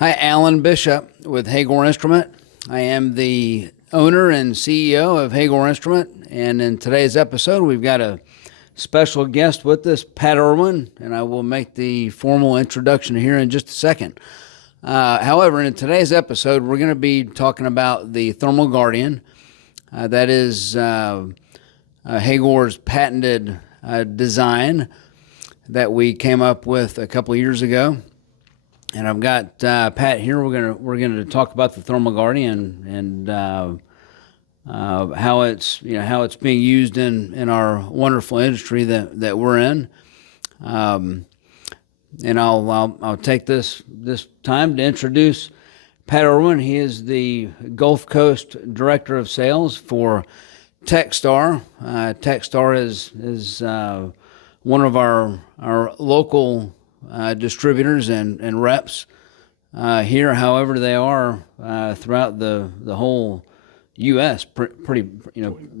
Hi, Alan Bishop with Haygor Instrument. I am the owner and CEO of Haygor Instrument, and in today's episode, we've got a special guest with us, Pat Irwin, and I will make the formal introduction here in just a second. However, in today's episode, we're going to be talking about the Thermal Guardian. That is Haygor's patented design that we came up with a couple of years ago. And I've got Pat here. We're gonna talk about the Thermal Guardian and how it's being used in our wonderful industry that we're in. And I'll take this time to introduce Pat Irwin. He is the Gulf Coast Director of Sales for Techstar. Techstar is one of our local distributors and reps here. However, they are throughout the whole U.S. Pretty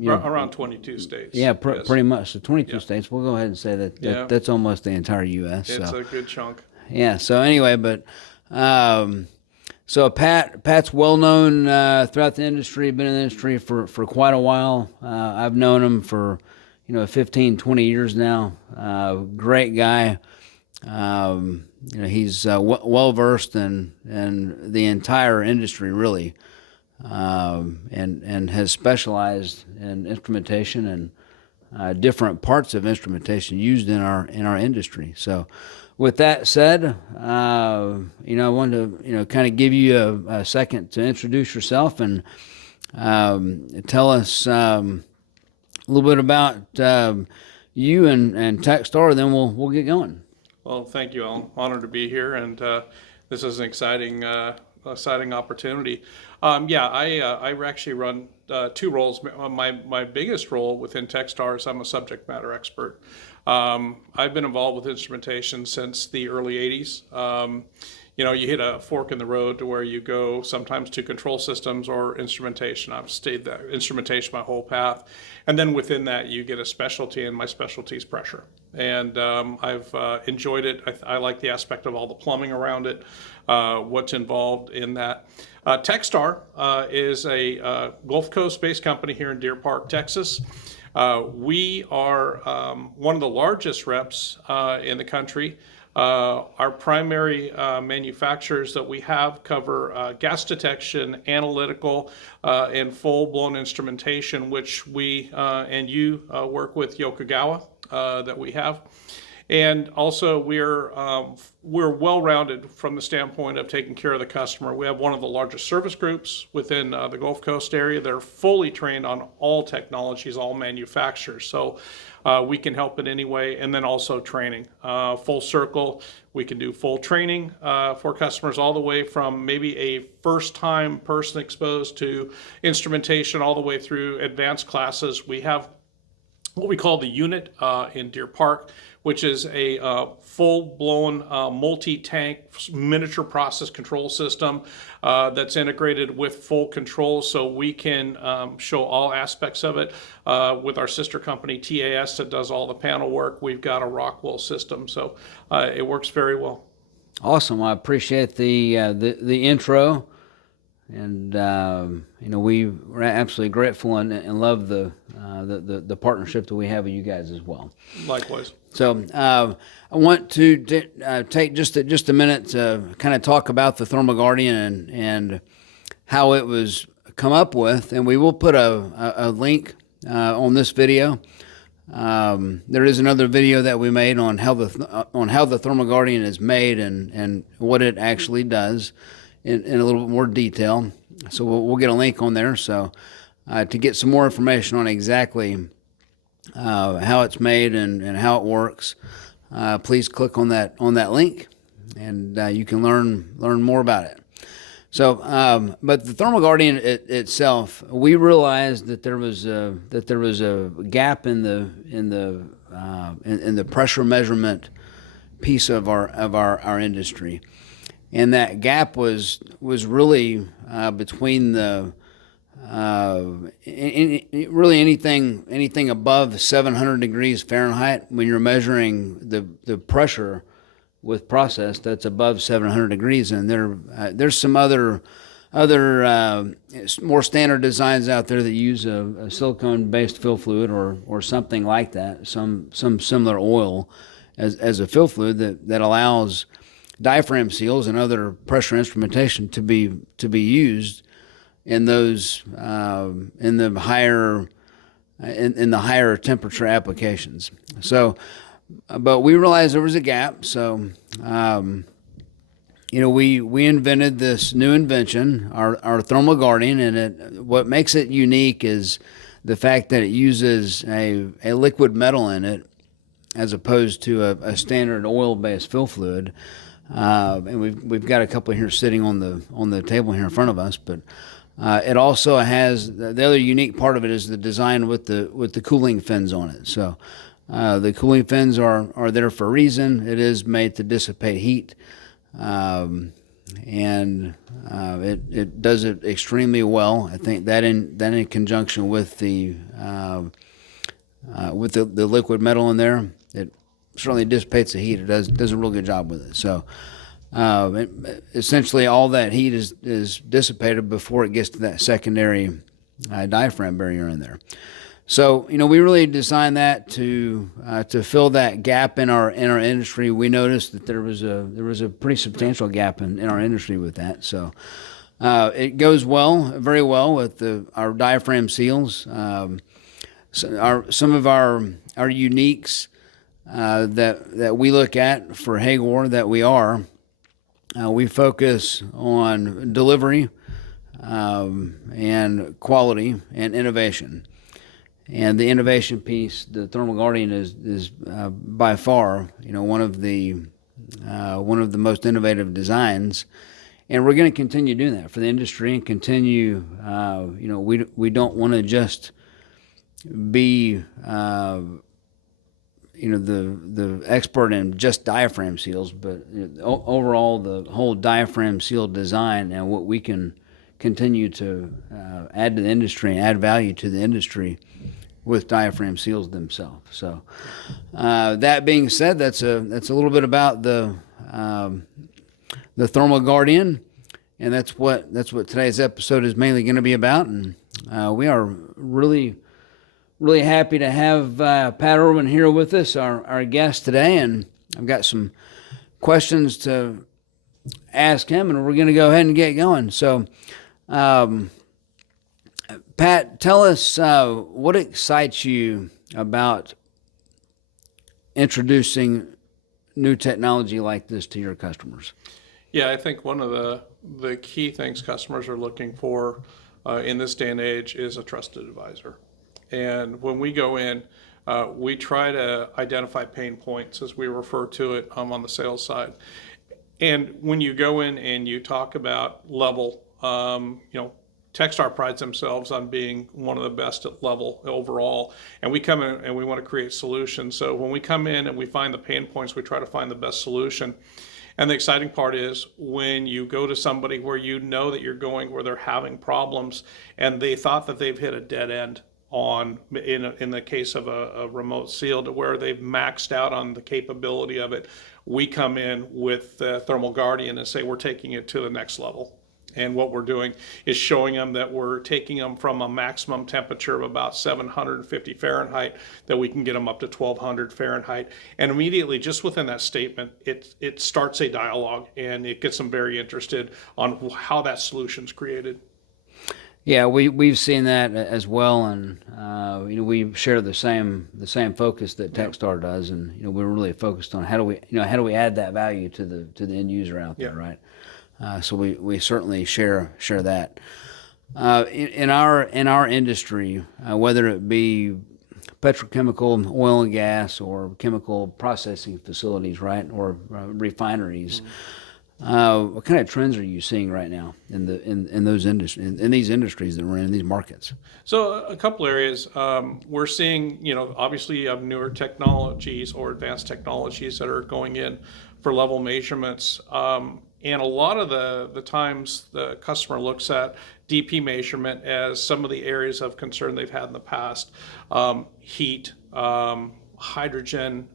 around 22 states. Yeah, yes. Pretty much. So 22 states. We'll go ahead and say that's almost the entire U.S. It's a good chunk. Yeah. So anyway, but so Pat's well known throughout the industry. Been in the industry for quite a while. I've known him for 15, 20 years now. Great guy. He's well versed in the entire industry, really, and has specialized in instrumentation and different parts of instrumentation used in our industry. So, with that said, I wanted to kind of give you a second to introduce yourself and tell us a little bit about you and Techstar. Then we'll get going. Well, thank you, Alan. Honored to be here, and this is an exciting opportunity. I actually run two roles. My biggest role within Techstar is I'm a subject matter expert. I've been involved with instrumentation since the early 80s. You hit a fork in the road to where you go sometimes to control systems or instrumentation. I've stayed that instrumentation my whole path. And then within that, you get a specialty, and my specialty is pressure. And I've enjoyed it. I like the aspect of all the plumbing around it, what's involved in that. Techstar is a Gulf Coast-based company here in Deer Park, Texas. We are one of the largest reps in the country. Our primary manufacturers that we have cover gas detection, analytical, and full-blown instrumentation, which we and you work with Yokogawa that we have. And also we're well-rounded from the standpoint of taking care of the customer. We have one of the largest service groups within the Gulf Coast area. They're fully trained on all technologies, all manufacturers. So we can help in any way, and then also training. Full circle, we can do full training for customers all the way from maybe a first-time person exposed to instrumentation all the way through advanced classes. We have what we call the unit in Deer Park, which is a full-blown multi-tank miniature process control system that's integrated with full control, so we can show all aspects of it. With our sister company TAS that does all the panel work, we've got a Rockwell system, so it works very well. Awesome. I appreciate the intro. And we're absolutely grateful and love the partnership that we have with you guys as well. Likewise. So I want to take just a minute to kind of talk about the Thermal Guardian and how it was come up with, and we will put a link on this video. There is another video that we made on how the Thermal Guardian is made and what it actually does in a little bit more detail. So we'll get a link on there. So to get some more information on exactly how it's made and how it works, please click on that link, and you can learn more about it. So, but the Thermal Guardian itself, we realized that there was a gap in the pressure measurement piece of our industry. And that gap was really between really anything above 700 degrees Fahrenheit when you're measuring the pressure with process that's above 700 degrees, and there's some other more standard designs out there that use a silicone-based fill fluid or something like that, some similar oil as a fill fluid that allows diaphragm seals and other pressure instrumentation to be used in those in the higher temperature applications. So, but we realized there was a gap. So, we invented this new invention, our thermal guardian, and what makes it unique is the fact that it uses a liquid metal in it as opposed to a standard oil-based fill fluid. And we've got a couple here sitting on the table here in front of us, but it also has the other unique part of it is the design with the cooling fins on it. So the cooling fins are there for a reason. It is made to dissipate heat, and it does it extremely well. I think that in conjunction with the liquid metal in there, it certainly dissipates the heat. It does a real good job with it. So essentially all that heat is dissipated before it gets to that secondary diaphragm barrier in there. So we really designed that to fill that gap in our industry. We noticed that there was a pretty substantial gap in our industry with that. So it goes very well with our diaphragm seals. Some of our uniques that we look at for Haygor that we focus on delivery and quality and innovation. And the innovation piece, the Thermal Guardian is by far one of the most innovative designs, and we're going to continue doing that for the industry and continue. We don't want to just be the expert in just diaphragm seals, but overall the whole diaphragm seal design and what we can continue to add to the industry and add value to the industry with diaphragm seals themselves. So that being said, that's a little bit about the Thermal Guardian, and that's what today's episode is mainly going to be about. And we are really happy to have Pat Irwin here with us, our guest today, and I've got some questions to ask him, and we're going to go ahead and get going. So, Pat, tell us what excites you about introducing new technology like this to your customers? Yeah, I think one of the key things customers are looking for in this day and age is a trusted advisor. And when we go in, we try to identify pain points, as we refer to it, on the sales side. And when you go in and you talk about level, Techstar prides themselves on being one of the best at level overall. And we come in and we want to create solutions. So when we come in and we find the pain points, we try to find the best solution. And the exciting part is when you go to somebody where you know that you're going where they're having problems and they thought that they've hit a dead end in the case of a remote seal to where they've maxed out on the capability of it, we come in with the Thermal Guardian and say we're taking it to the next level. And what we're doing is showing them that we're taking them from a maximum temperature of about 750 Fahrenheit, that we can get them up to 1200 Fahrenheit. And immediately, just within that statement, it starts a dialogue and it gets them very interested on how that solution's created. Yeah, we've seen that as well, and we share the same focus that Techstar does, and we're really focused on how do we add that value to the end user out there, right? So we certainly share that. In our industry, whether it be petrochemical, oil and gas, or chemical processing facilities, right, or refineries. What kind of trends are you seeing right now in those industries, in these industries that we're in these markets? So a couple areas we're seeing, obviously you have newer technologies or advanced technologies that are going in for level measurements. And a lot of the times the customer looks at DP measurement as some of the areas of concern they've had in the past. Heat, hydrogen,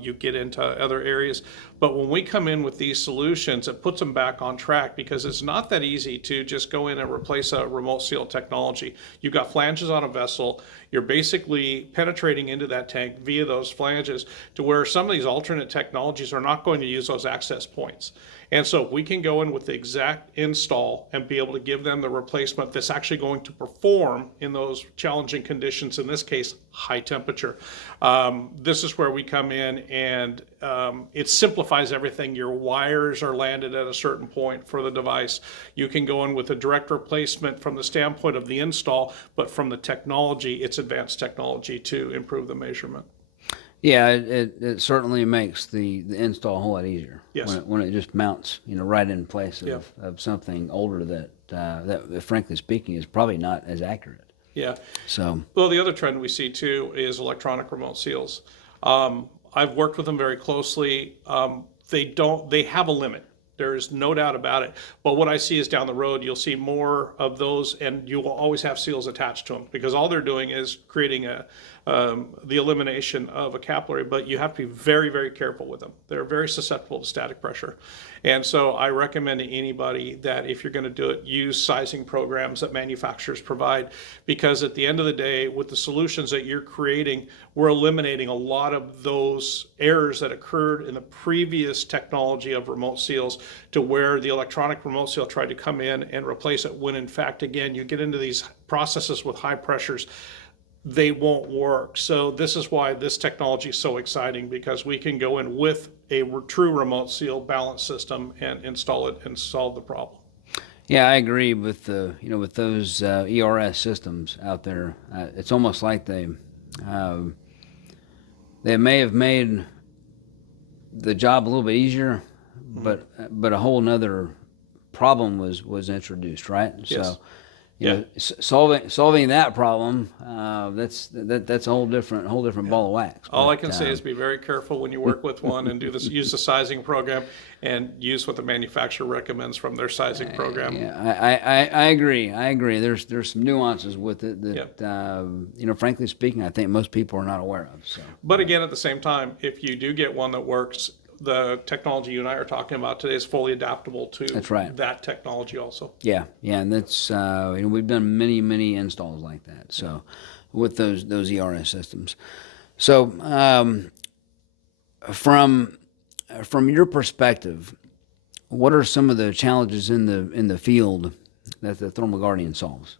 you get into other areas. But when we come in with these solutions, it puts them back on track, because it's not that easy to just go in and replace a remote seal technology. You've got flanges on a vessel. You're basically penetrating into that tank via those flanges, to where some of these alternate technologies are not going to use those access points. And so if we can go in with the exact install and be able to give them the replacement that's actually going to perform in those challenging conditions, in this case, high temperature, this is where we come in, and it simplifies everything. Your wires are landed at a certain point for the device. You can go in with a direct replacement from the standpoint of the install, but from the technology, it's advanced technology to improve the measurement. Yeah, it certainly makes the install a whole lot easier. Yes. When it just mounts, right in place Yeah. of something older that, frankly speaking, is probably not as accurate. Yeah. So, Well, the other trend we see too is electronic remote seals. I've worked with them very closely. They have a limit. There's no doubt about it. But what I see is down the road, you'll see more of those, and you will always have seals attached to them, because all they're doing is creating the elimination of a capillary. But you have to be very, very careful with them. They're very susceptible to static pressure. And so I recommend to anybody that if you're going to do it, use sizing programs that manufacturers provide, because at the end of the day, with the solutions that you're creating, we're eliminating a lot of those errors that occurred in the previous technology of remote seals, to where the electronic remote seal tried to come in and replace it, when in fact, again, you get into these processes with high pressures, they won't work. So this is why this technology is so exciting, because we can go in with a true remote seal balance system and install it and solve the problem. yeah, I agree with with those ERS systems out there. It's almost like they may have made the job a little bit easier, but a whole nother problem was introduced, right? Yes. So, solving that problem, that's a whole different ball of wax. All I But, can say is be very careful when you work with one, and do this. Use the sizing program, and use what the manufacturer recommends from their sizing program. Yeah, I agree. There's some nuances with it that frankly speaking, I think most people are not aware of. So, But again, at the same time, if you do get one that works, the technology you and I are talking about today is fully adaptable to That's right. that technology also. yeah, and that's we've done many installs like that. So, with those ERS systems. So, from your perspective, what are some of the challenges in the field that the Thermal Guardian solves?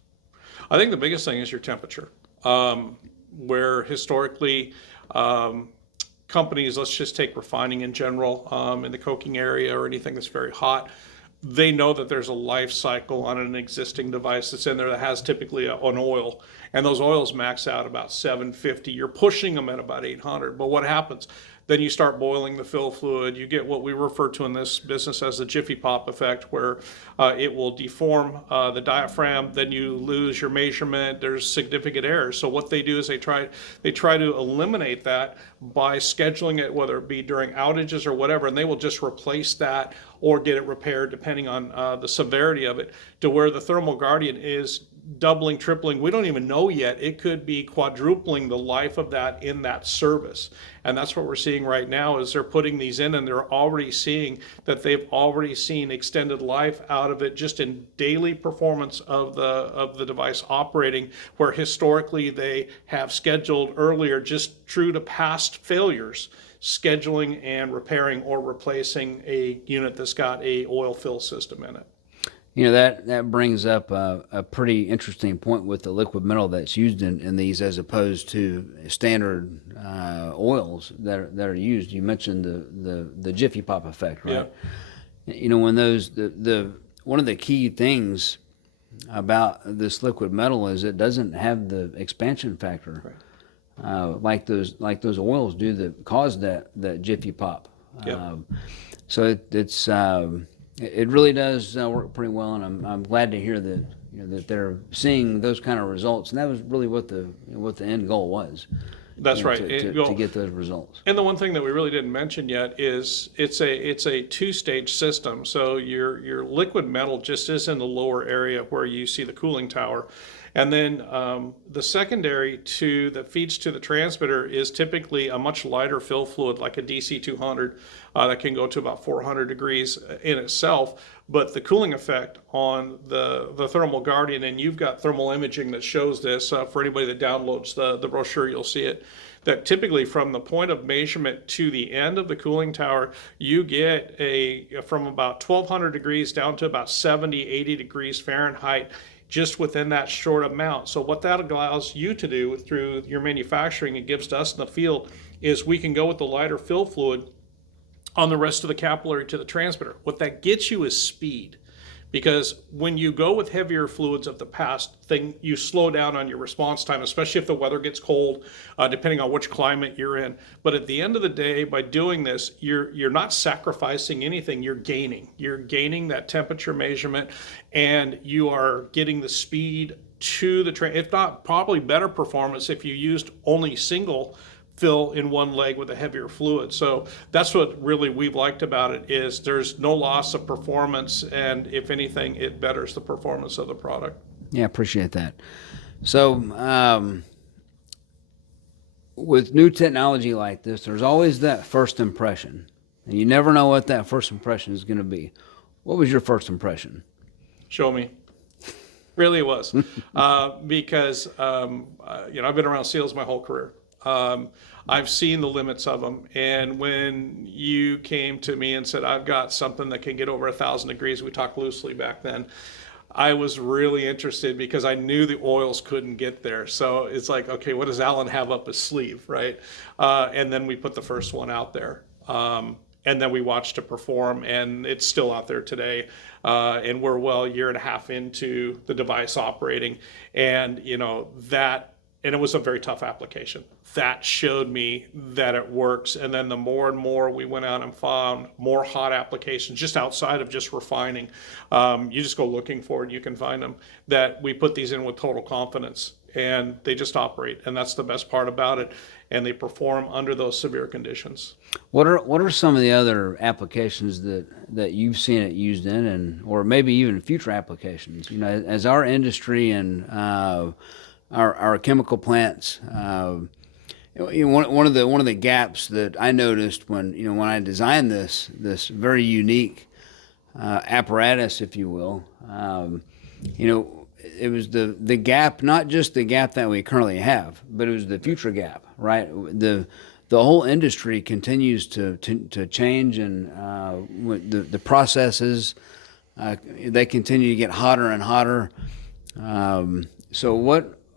I think the biggest thing is your temperature. Where historically, companies, let's just take refining in general, in the coking area or anything that's very hot, they know that there's a life cycle on an existing device that's in there that has typically an oil, and those oils max out about 750. You're pushing them at about 800. But what happens? Then you start boiling the fill fluid. You get what we refer to in this business as the jiffy pop effect, where it will deform the diaphragm. Then you lose your measurement. There's significant errors. So what they do is they try to eliminate that by scheduling it, whether it be during outages or whatever, and they will just replace that or get it repaired depending on the severity of it, to where the Thermal Guardian is doubling, tripling. We don't even know yet. It could be quadrupling the life of that in that service. And that's what we're seeing right now, is they're putting these in, and they're already seeing that they've already seen extended life out of it just in daily performance of the device operating, where historically they have scheduled earlier, just true to past failures, scheduling and repairing or replacing a unit that's got a oil fill system in it. That brings up a pretty interesting point with the liquid metal that's used in these, as opposed to standard oils that are used. You mentioned the jiffy pop effect, right? Yeah. When those one of the key things about this liquid metal is it doesn't have the expansion factor, right, like those oils do that cause that jiffy pop. Yeah. So it really does work pretty well, and I'm glad to hear that that they're seeing those kind of results, and that was really what the end goal was. That's right. To get those results. And the one thing that we really didn't mention yet is it's a two-stage system. So your liquid metal just is in the lower area where you see the cooling tower, And then the secondary that feeds to the transmitter is typically a much lighter fill fluid, like a DC 200, that can go to about 400 degrees in itself. But the cooling effect on the Thermal Guardian, and you've got thermal imaging that shows this, for anybody that downloads the brochure, you'll see it, that typically from the point of measurement to the end of the cooling tower, you get from about 1200 degrees down to about 70, 80 degrees Fahrenheit just within that short amount. So what that allows you to do through your manufacturing, it gives to us in the field, is we can go with the lighter fill fluid on the rest of the capillary to the transmitter. What that gets you is speed. Because when you go with heavier fluids of the past, you slow down on your response time, especially if the weather gets cold, depending on which climate you're in. But at the end of the day, by doing this, you're not sacrificing anything. You're gaining. You're gaining that temperature measurement, and you are getting the speed to the if not probably better performance if you used only single fill in one leg with a heavier fluid. So that's what really we've liked about it, is there's no loss of performance, and if anything, it betters the performance of the product. Yeah, appreciate that. So with new technology like this, there's always that first impression, and you never know what that first impression is going to be. What was your first impression? Show me. Really it was. Because I've been around seals my whole career. I've seen the limits of them, and when you came to me and said, I've got something that can get over 1,000 degrees, we talked loosely back then, I was really interested because I knew the oils couldn't get there. So it's like, okay, what does Alan have up his sleeve, right? And then we put the first one out there. And then we watched it perform, and it's still out there today. And we're well a year and a half into the device operating, and and it was a very tough application. That showed me that it works. And then the more and more we went out and found more hot applications, just outside of just refining, you just go looking for it, you can find them, that we put these in with total confidence, and they just operate. And that's the best part about it. And they perform under those severe conditions. What are some of the other applications that you've seen it used in, and or maybe even future applications? As our industry and our chemical plants, one of the gaps that I noticed when I designed this very unique apparatus, if you will, it was the gap, not just the gap that we currently have, but it was the future gap, right? The whole industry continues to change, and the processes they continue to get hotter and hotter. So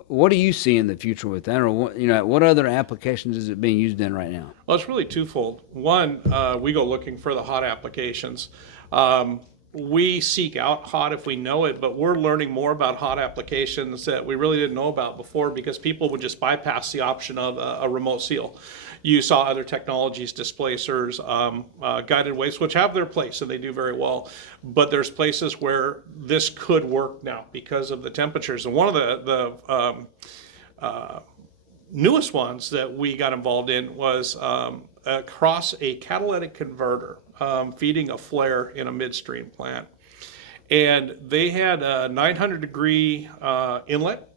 what do you see in the future with that, or what other applications is it being used in right now? Well, it's really twofold. One, we go looking for the hot applications. We seek out hot if we know it, but we're learning more about hot applications that we really didn't know about before, because people would just bypass the option of a remote seal. You saw other technologies, displacers, guided waves, which have their place and they do very well. But there's places where this could work now because of the temperatures. And one of the newest ones that we got involved in was across a catalytic converter, feeding a flare in a midstream plant. And they had a 900 degree inlet,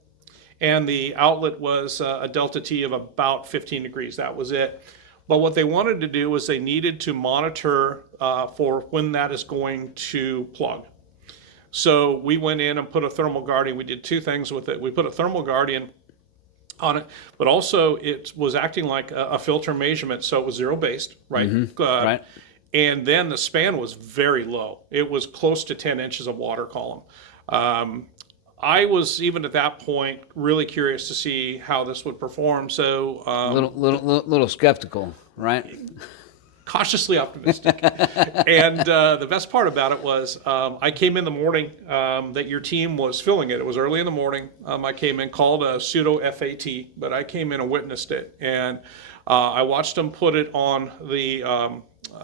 and the outlet was a delta T of about 15 degrees. That was it. But what they wanted to do was they needed to monitor for when that is going to plug. So we went in and put a thermal guardian. We did two things with it. We put a thermal guardian on it, but also it was acting like a filter measurement, so it was zero based, right? Right. And then the span was very low. It was close to 10 inches of water column. I was, even at that point, really curious to see how this would perform. So little skeptical, right? Cautiously optimistic. And the best part about it was I came in the morning that your team was filling it. It was early in the morning. I came in, called a pseudo FAT, but I came in and witnessed it. And I watched them put it on the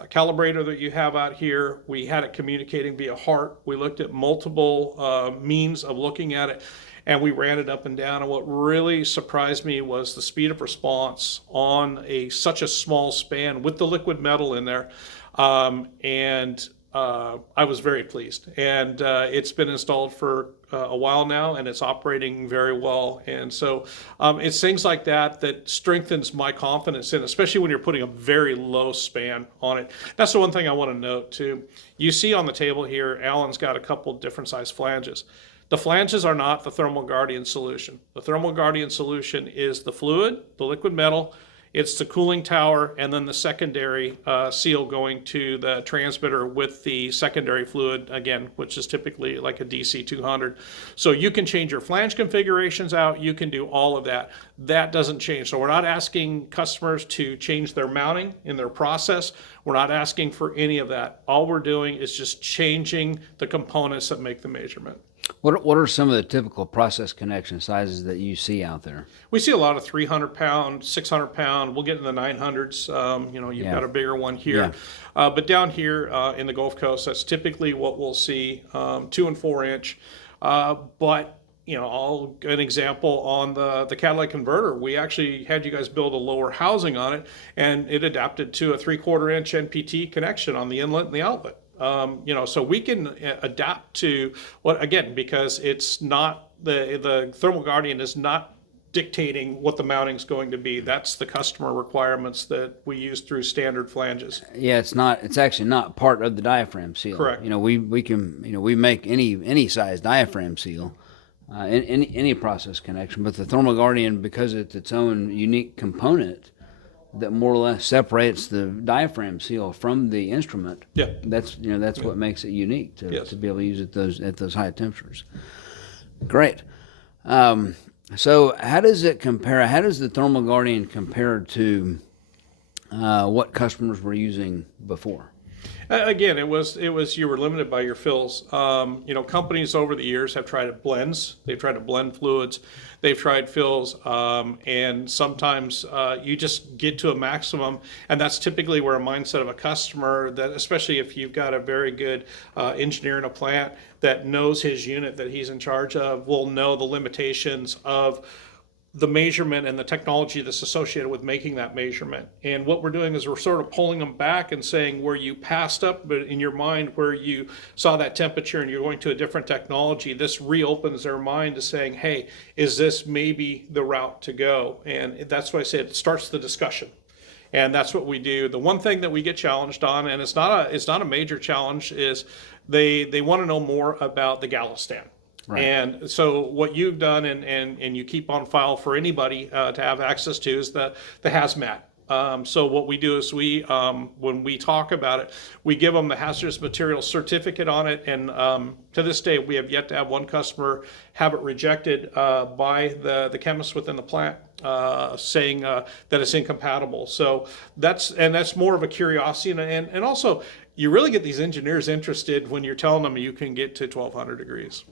calibrator that you have out here. We had it communicating via heart. We looked at multiple means of looking at it, and we ran it up and down. And what really surprised me was the speed of response on such a small span with the liquid metal in there. And I was very pleased. And it's been installed for a while now, and it's operating very well. And so it's things like that that strengthens my confidence in, especially when you're putting a very low span on it. That's the one thing I want to note too. You see on the table here, Alan's got a couple different size flanges. The flanges are not the Thermal Guardian solution. The Thermal Guardian solution is the fluid, the liquid metal, it's the cooling tower, and then the secondary seal going to the transmitter with the secondary fluid, again, which is typically like a DC 200. So you can change your flange configurations out, you can do all of that. That doesn't change. So we're not asking customers to change their mounting in their process. We're not asking for any of that. All we're doing is just changing the components that make the measurement. What are some of the typical process connection sizes that you see out there? We see a lot of 300 pound, 600 pound. We'll get in the 900s. You've got a bigger one here. But down here in the Gulf Coast, that's typically what we'll see, 2 and 4 inch. But an example on the catalytic converter, we actually had you guys build a lower housing on it, and it adapted to a 3/4 inch NPT connection on the inlet and the outlet. So we can adapt to because it's not the Thermal Guardian is not dictating what the mounting is going to be. That's the customer requirements that we use through standard flanges. Yeah, it's actually not part of the diaphragm seal. Correct. We make any size diaphragm seal, in any process connection, but the Thermal Guardian, because it's its own unique component that more or less separates the diaphragm seal from the instrument. Yeah. That's what makes it unique to be able to use it at those high temperatures. Great. So how does it compare? How does the Thermal Guardian compare to what customers were using before? Again, it was you were limited by your fills. Companies over the years have tried blends. They've tried to blend fluids. They've tried fills, and sometimes you just get to a maximum, and that's typically where a mindset of a customer, that especially if you've got a very good engineer in a plant that knows his unit that he's in charge of, will know the limitations of the measurement and the technology that's associated with making that measurement. And what we're doing is we're sort of pulling them back and saying where you passed up, but in your mind where you saw that temperature and you're going to a different technology, this reopens their mind to saying, hey, is this maybe the route to go? And that's why I said it starts the discussion. And that's what we do. The one thing that we get challenged on, and it's not a major challenge, is they want to know more about the Gallistan. Right. And so what you've done and you keep on file for anybody to have access to is the hazmat. So what we do is when we talk about it, we give them the hazardous material certificate on it. And to this day, we have yet to have one customer have it rejected by the chemist within the plant, saying that it's incompatible. So that's more of a curiosity. And also, you really get these engineers interested when you're telling them you can get to 1200 degrees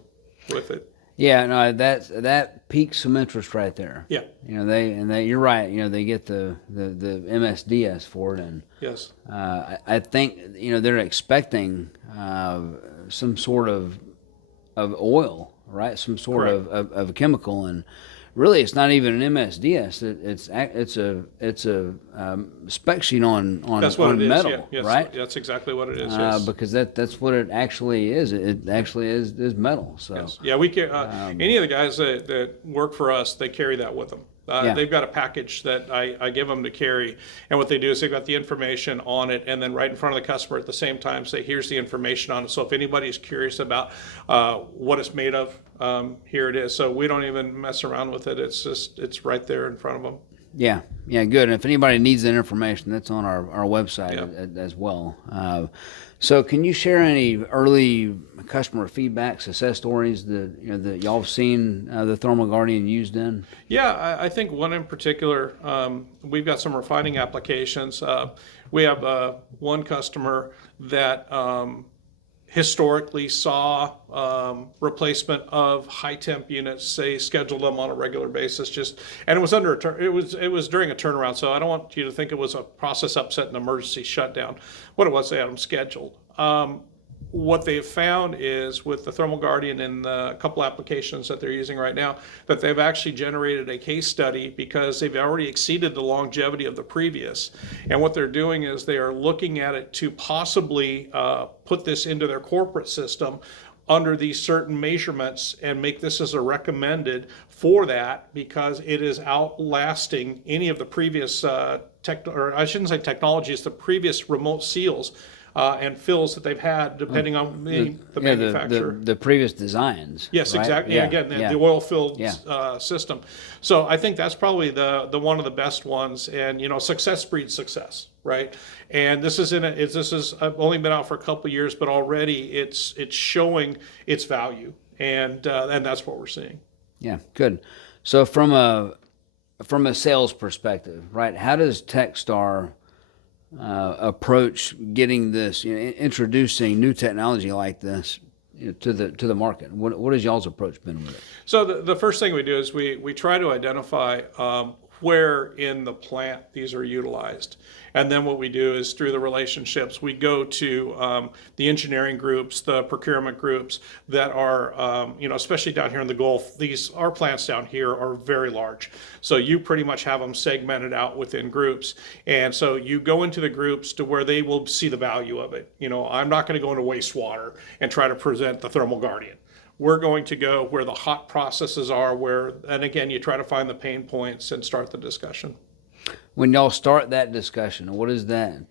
with it. Yeah, no, that piques some interest right there. Yeah. You're right. They get the MSDS for it, and yes, I think they're expecting some sort of oil, right? Some sort of chemical, and really it's not even an MSDS. It's a spec sheet on metal, yeah. Yes, right? That's exactly what it is. Yes. Because that's what it actually is. It actually is metal. So yes. Yeah, we carry any of the guys that work for us, they carry that with them. They've got a package that I give them to carry, and what they do is they've got the information on it, and then right in front of the customer at the same time say, here's the information on it. So if anybody's curious about what it's made of, here it is. So we don't even mess around with it. It's right there in front of them. Yeah, good. And if anybody needs that information, that's on our website as well. So can you share any early customer feedback, success stories that y'all have seen the Thermal Guardian used in? Yeah, I think one in particular, we've got some refining applications. We have one customer that historically saw replacement of high temp units. They scheduled them on a regular basis, and it was it was during a turnaround. So I don't want you to think it was a process upset and emergency shutdown. What it was, they had them scheduled. what they've found is with the Thermal Guardian and the couple applications that they're using right now, that they've actually generated a case study because they've already exceeded the longevity of the previous. And what they're doing is they are looking at it to possibly put this into their corporate system under these certain measurements and make this as a recommended for that, because it is outlasting any of the previous or I shouldn't say technologies, the previous remote seals and fills that they've had, depending on the manufacturer. The previous designs. Yes, right? exactly. Yeah, And again, yeah. the oil-filled Yeah. system. So I think that's probably the one of the best ones. And success breeds success, right? And this has only been out for a couple of years, but already it's showing its value, and that's what we're seeing. Yeah, good. So from a sales perspective, right? How does Techstar approach getting this, introducing new technology like this to the market? What has y'all's approach been with it? So the first thing we do is we try to identify where in the plant these are utilized. And then what we do is through the relationships, we go to the engineering groups, the procurement groups that are, especially down here in the Gulf, our plants down here are very large. So you pretty much have them segmented out within groups. And so you go into the groups to where they will see the value of it. I'm not going to go into wastewater and try to present the Thermal Guardian. We're going to go where the hot processes are, and again, you try to find the pain points and start the discussion. When y'all start that discussion, what is that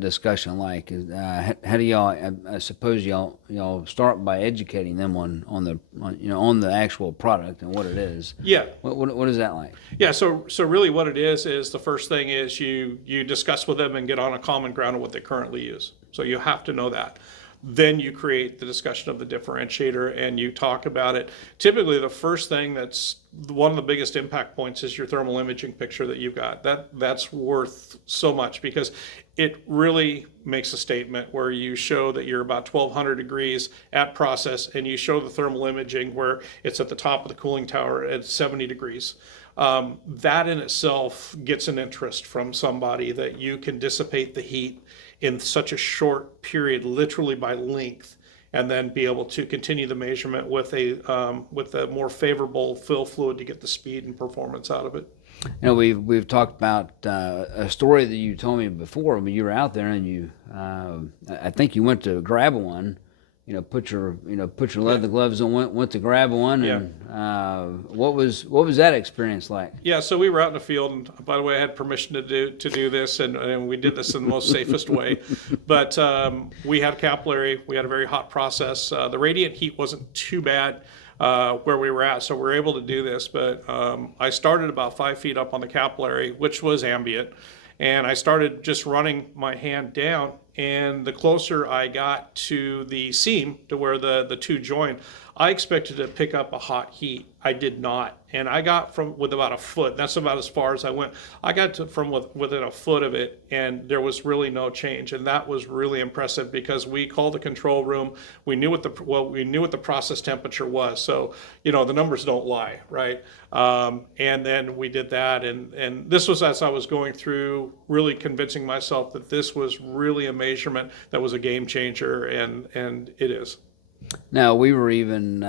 discussion like? How do y'all? I suppose y'all start by educating them on the actual product and what it is. Yeah. What is that like? Yeah. So really, what it is the first thing is you discuss with them and get on a common ground of what they currently use. So you have to know that. Then you create the discussion of the differentiator and you talk about it. Typically, the first thing that's one of the biggest impact points is your thermal imaging picture that you've got. That's worth so much because it really makes a statement where you show that you're about 1200 degrees at process, and you show the thermal imaging where it's at the top of the cooling tower at 70 degrees. That in itself gets an interest from somebody that you can dissipate the heat in such a short period, literally by length, and then be able to continue the measurement with a more favorable fill fluid to get the speed and performance out of it. We've talked about a story that you told me before when you were out there, and I think you went to grab one. Put your leather gloves on, went to grab one, and what was that experience like? Yeah, so we were out in the field, and by the way, I had permission to do this, and we did this in the most safest way. But we had capillary, we had a very hot process. The radiant heat wasn't too bad where we were at, so we were able to do this. But I started about 5 feet up on the capillary, which was ambient, and I started just running my hand down. And the closer I got to the seam, to where the two join, I expected to pick up a hot heat. I did not. And I got with about a foot. That's about as far as I went. I got from within a foot of it, and there was really no change. And that was really impressive because we called the control room. We knew what the process temperature was. So, the numbers don't lie, right? And then we did that. And this was as I was going through, really convincing myself that this was really a measurement that was a game changer, and it is. Now, we were even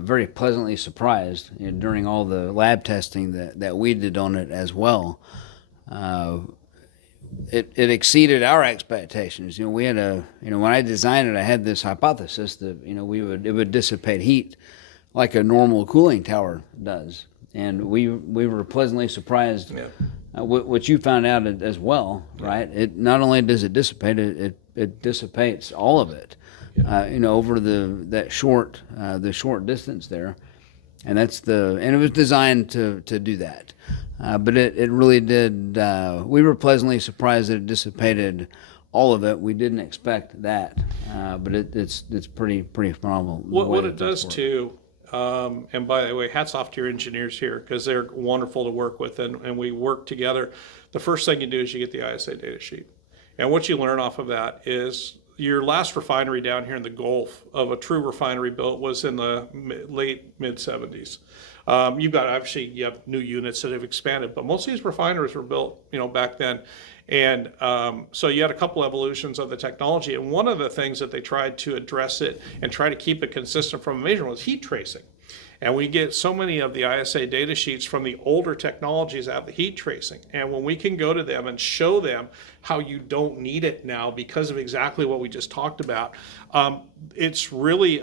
very pleasantly surprised during all the lab testing that we did on it as well. It exceeded our expectations. We had when I designed it, I had this hypothesis that it would dissipate heat like a normal cooling tower does, and we were pleasantly surprised. Yeah. What you found out as well, right? It not only does it dissipate, it dissipates all of it. Over the short distance there, and it was designed to do that, but it really did. We were pleasantly surprised that it dissipated all of it. We didn't expect that, but it's pretty phenomenal. What it does too, and by the way, hats off to your engineers here because they're wonderful to work with, and we work together. The first thing you do is you get the ISA data sheet, and what you learn off of that is your last refinery down here in the Gulf of a true refinery built was in the late mid 70s. You've got, obviously, you have new units that have expanded, but most of these refineries were built, back then. And so you had a couple evolutions of the technology. And one of the things that they tried to address it and try to keep it consistent from a measurement was heat tracing. And we get so many of the ISA data sheets from the older technologies that have the heat tracing. And when we can go to them and show them how you don't need it now because of exactly what we just talked about, it's really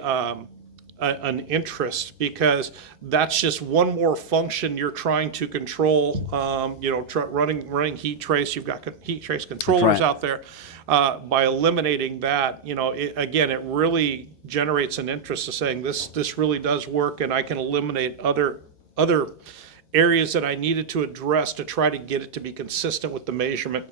an interest, because that's just one more function you're trying to control. Running heat trace, you've got heat trace controllers out there. By eliminating that, it really generates an interest of saying this really does work, and I can eliminate other areas that I needed to address to try to get it to be consistent with the measurement.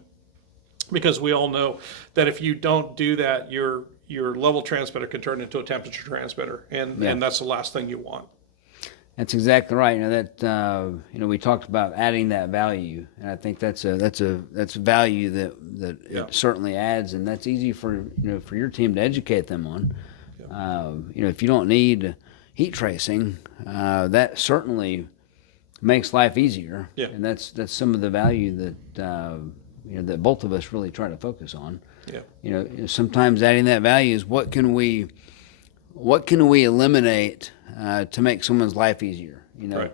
Because we all know that if you don't do that, your level transmitter can turn into a temperature transmitter, and that's the last thing you want. That's exactly right. We talked about adding that value, and I think that's a value that it certainly adds, and that's easy for your team to educate them on. If you don't need heat tracing, that certainly makes life easier, and that's some of the value that both of us really try to focus on. Sometimes adding that value is what can we eliminate to make someone's life easier, Right.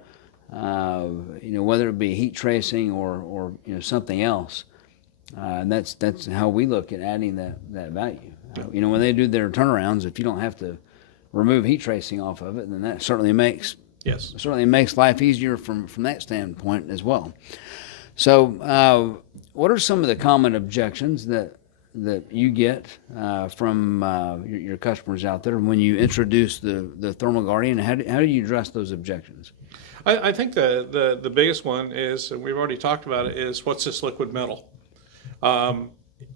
Whether it be heat tracing or something else. And that's how we look at adding that value. When they do their turnarounds, if you don't have to remove heat tracing off of it, then that certainly makes life easier from that standpoint as well. So what are some of the common objections that you get from your customers out there when you introduce the Thermal Guardian? How do you address those objections? I think the biggest one is, and we've already talked about it, is what's this liquid metal?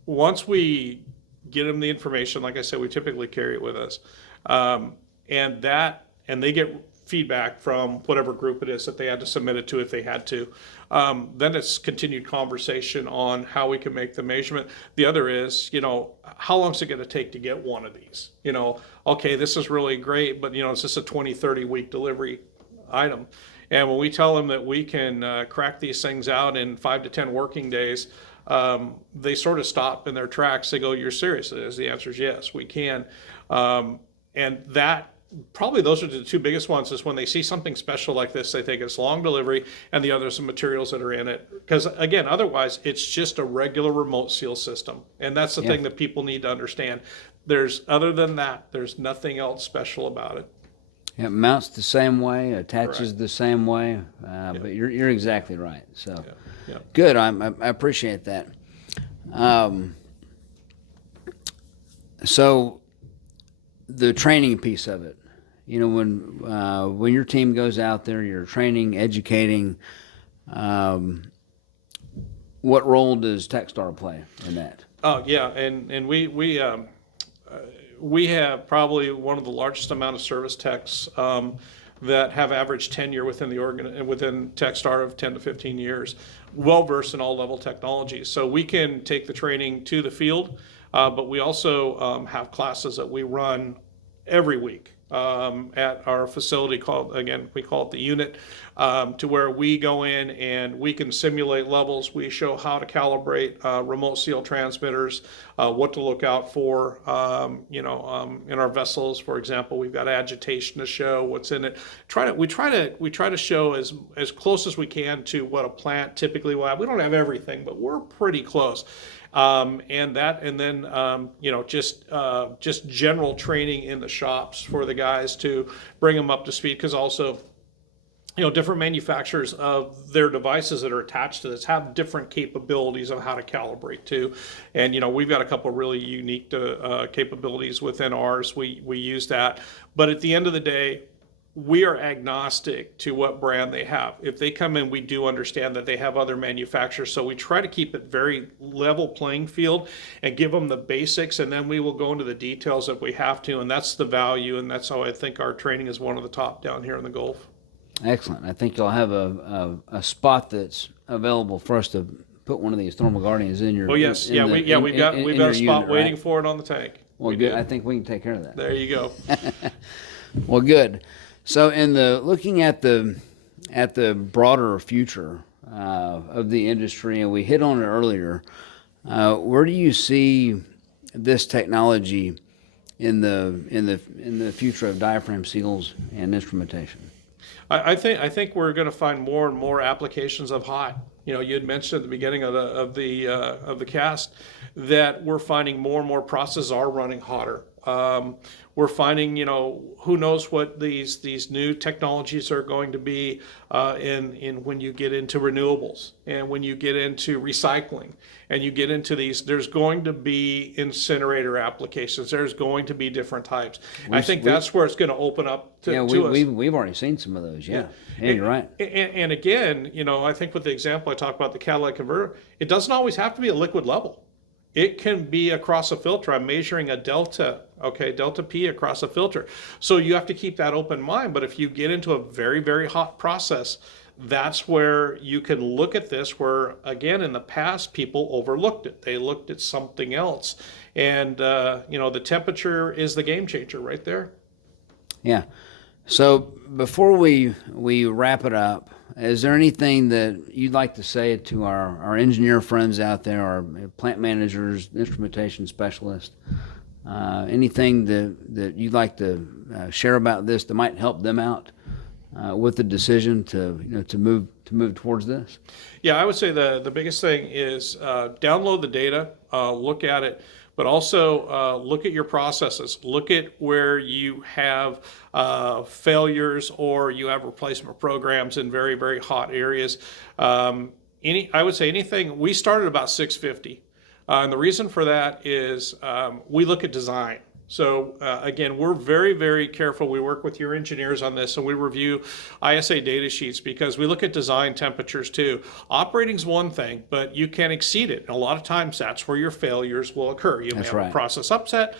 Once we get them the information, like I said, we typically carry it with us, and they get feedback from whatever group it is that they had to submit it to if they had to. Then it's continued conversation on how we can make the measurement. The other is, how long is it going to take to get one of these? Okay, this is really great, but it's just a 20, 30 week delivery item. And when we tell them that we can crack these things out in 5 to 10 working days, they sort of stop in their tracks. They go, "You're serious?" The answer is yes, we can. And that, probably those are the two biggest ones, is when they see something special like this, they think it's long delivery, and the other some materials that are in it. Because again, otherwise it's just a regular remote seal system. And that's the thing that people need to understand. Other than that, there's nothing else special about it. It mounts the same way, attaches the same way, but you're exactly right. So good. I appreciate that. So the training piece of it, when your team goes out there, you're training, educating. What role does Techstar play in that? Oh yeah, and we have probably one of the largest amount of service techs that have average tenure within within Techstar of 10 to 15 years, well versed in all level technologies. So we can take the training to the field, but we also have classes that we run every week at our facility we call it the unit, to where we go in and we can simulate levels. We show how to calibrate remote seal transmitters, what to look out for, in our vessels, for example. We've got agitation to show what's in it. We try to show as close as we can to what a plant typically will have. We don't have everything, but we're pretty close. Just general training in the shops for the guys to bring them up to speed, because also, different manufacturers of their devices that are attached to this have different capabilities of how to calibrate too. And, we've got a couple really unique capabilities within ours. We use that. But at the end of the day, we are agnostic to what brand they have. If they come in, we do understand that they have other manufacturers. So we try to keep it very level playing field and give them the basics, and then we will go into the details if we have to. And that's the value, and that's how I think our training is one of the top down here in the Gulf. Excellent. I think you'll have a spot that's available for us to put one of these thermal guardians in your. Oh yes, in yeah, the- we've in- got in we've got a your spot unit, waiting right? for it on the tank. Well, We good. do. I think we can take care of that. There you go. Well, good. So, in the looking at the broader future of the industry, and we hit on it earlier, where do you see this technology in the future of diaphragm seals and instrumentation? I think we're going to find more and more applications of hot. You know, you had mentioned at the beginning of the cast that we're finding more and more processes are running hotter. We're finding, you know, who knows what these new technologies are going to be in when you get into renewables and when you get into recycling and you get into these. There's going to be incinerator applications. There's going to be different types. I think that's where it's going to open up to us. We've already seen some of those. Yeah, you're right. And again, you know, I think with the example I talked about the catalytic converter, it doesn't always have to be a liquid level. It can be across a filter. I'm measuring a delta, okay, delta P across a filter. So you have to keep that open mind. But if you get into a very, very hot process, that's where you can look at this, where, again, in the past, people overlooked it. They looked at something else. And, you know, the temperature is the game changer right there. Yeah. So before we wrap it up, is there anything that you'd like to say to our engineer friends out there, our plant managers, instrumentation specialists? Anything that you'd like to share about this that might help them out with the decision to move towards this? Yeah, I would say the biggest thing is download the data, look at it, but also look at your processes. Look at where you have failures or you have replacement programs in very, very hot areas. I would say anything. We started about 650. And the reason for that is we look at design. So again, we're very, very careful. We work with your engineers on this, and we review ISA data sheets because we look at design temperatures too. Operating's one thing, but you can exceed it. And a lot of times that's where your failures will occur. You may have a process upset.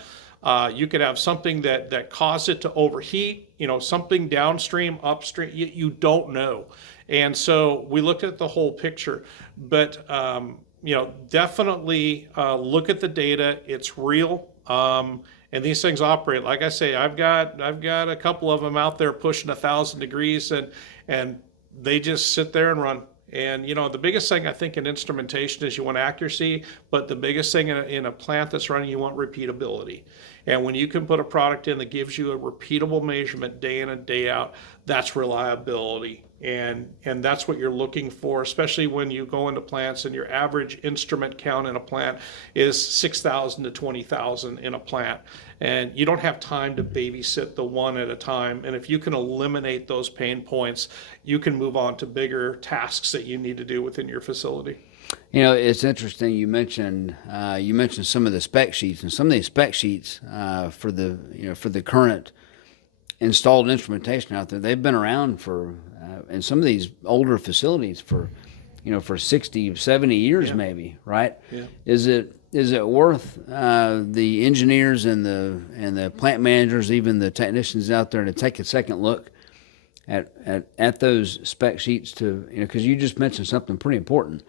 You could have something that caused it to overheat, you know, something downstream, upstream, you don't know. And so we looked at the whole picture, but you know, definitely look at the data. It's real. And these things operate. Like I say, I've got a couple of them out there pushing 1,000 degrees, and they just sit there and run. And you know, the biggest thing I think in instrumentation is you want accuracy, but the biggest thing in a plant that's running, you want repeatability. And when you can put a product in that gives you a repeatable measurement day in and day out, that's reliability. And that's what you're looking for, especially when you go into plants and your average instrument count in a plant is 6,000 to 20,000 in a plant. And you don't have time to babysit the one at a time. And if you can eliminate those pain points, you can move on to bigger tasks that you need to do within your facility. You know, it's interesting. You mentioned some of the spec sheets, and some of these spec sheets for the current installed instrumentation out there, they've been around for in some of these older facilities for 60, 70 years maybe, right? Yeah. Is it worth the engineers and the plant managers, even the technicians out there, to take a second look at those spec sheets because you just mentioned something pretty important.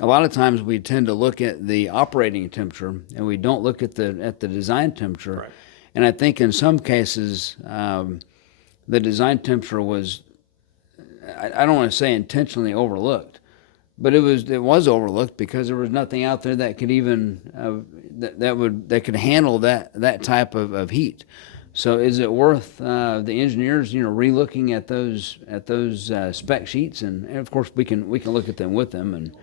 A lot of times we tend to look at the operating temperature and we don't look at the design temperature. Right. And I think in some cases the design temperature was, I don't want to say intentionally overlooked, but it was overlooked because there was nothing out there that could even that could handle that type of heat. So is it worth the engineers relooking at those spec sheets, and of course we can look at them with them, and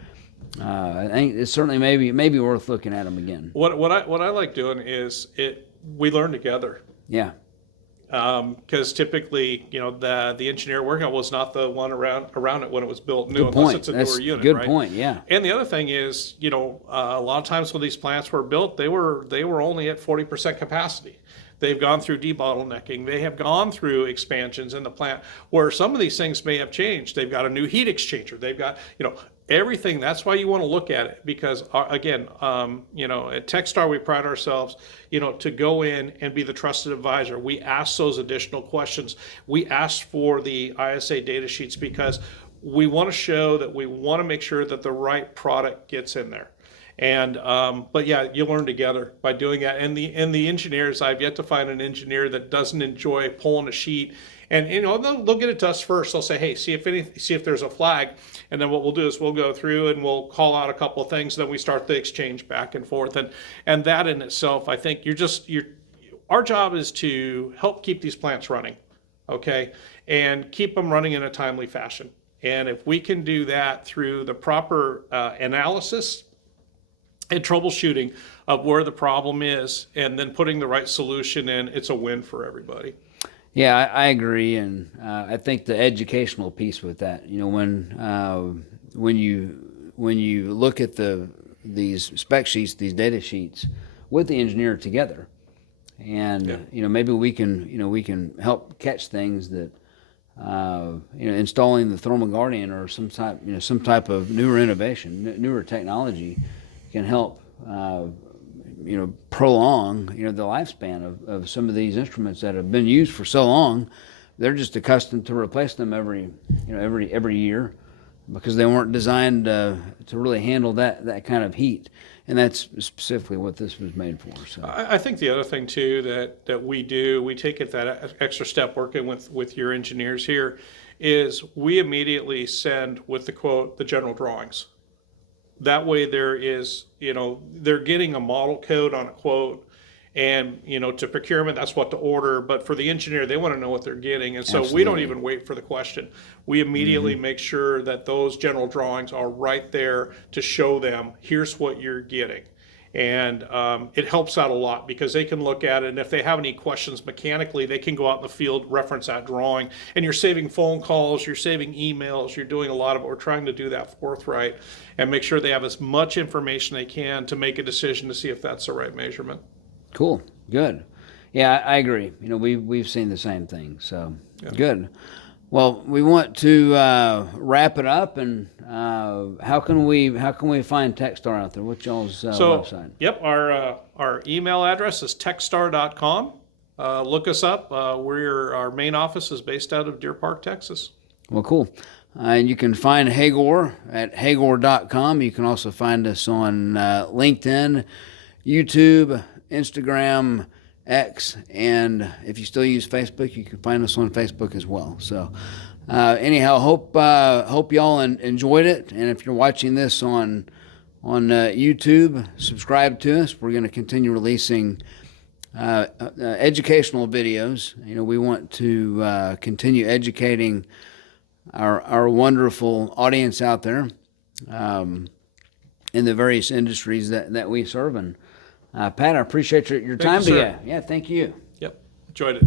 I think it's certainly maybe worth looking at them again. What I like doing is we learn together. Yeah. Because typically, the engineer working on it was not the one around it when it was built new, Good unless point. it's a That's newer unit, good right? point. Yeah. And the other thing is, a lot of times when these plants were built, they were only at 40% capacity. They've gone through debottlenecking. They have gone through expansions in the plant where some of these things may have changed. They've got a new heat exchanger. They've got, everything. That's why you want to look at it because, again, at Techstar, we pride ourselves, to go in and be the trusted advisor. We ask those additional questions. We ask for the ISA data sheets because we want to show that we want to make sure that the right product gets in there. And but yeah, you learn together by doing that. And the engineers, I've yet to find an engineer that doesn't enjoy pulling a sheet. And they'll get it to us first. They'll say, "Hey, see if there's a flag," and then what we'll do is we'll go through and we'll call out a couple of things. Then we start the exchange back and forth. And that in itself, I think our job is to help keep these plants running, okay, and keep them running in a timely fashion. And if we can do that through the proper analysis and troubleshooting of where the problem is, and then putting the right solution in, it's a win for everybody. Yeah, I agree, and I think the educational piece with that, when you look at these spec sheets, these data sheets with the engineer together, and maybe we can help catch things that installing the Thermal Guardian or some type of newer innovation, newer technology can help prolong the lifespan of some of these instruments that have been used for so long. They're just accustomed to replace them every year because they weren't designed to really handle that kind of heat, and that's specifically what this was made for. So I think the other thing too that we take it that extra step working with your engineers here is we immediately send with the quote the general drawings. That way there is, they're getting a model code on a quote, and, to procurement, that's what to order. But for the engineer, they want to know what they're getting. And so Absolutely. We don't even wait for the question. We immediately make sure that those general drawings are right there to show them, here's what you're getting. And it helps out a lot because they can look at it, and if they have any questions mechanically, they can go out in the field, reference that drawing, and you're saving phone calls, you're saving emails, you're doing a lot of it. We're trying to do that forthright and make sure they have as much information they can to make a decision to see if that's the right measurement. Cool, good. Yeah, I agree. We've seen the same thing, so good. Well, we want to wrap it up, and how can we find Techstar out there? What's y'all's website? Yep, our email address is techstar.com. Look us up. Our main office is based out of Deer Park, Texas. Well, cool. And you can find Haygor at haygor.com. You can also find us on LinkedIn, YouTube, Instagram, X, and if you still use Facebook, you can find us on Facebook as well. So anyhow, hope y'all enjoyed it, and if you're watching this on YouTube, subscribe to us. We're going to continue releasing educational videos. We want to continue educating our wonderful audience out there in the various industries that we serve in. Pat, I appreciate your time today. Yeah, thank you. Yep, enjoyed it.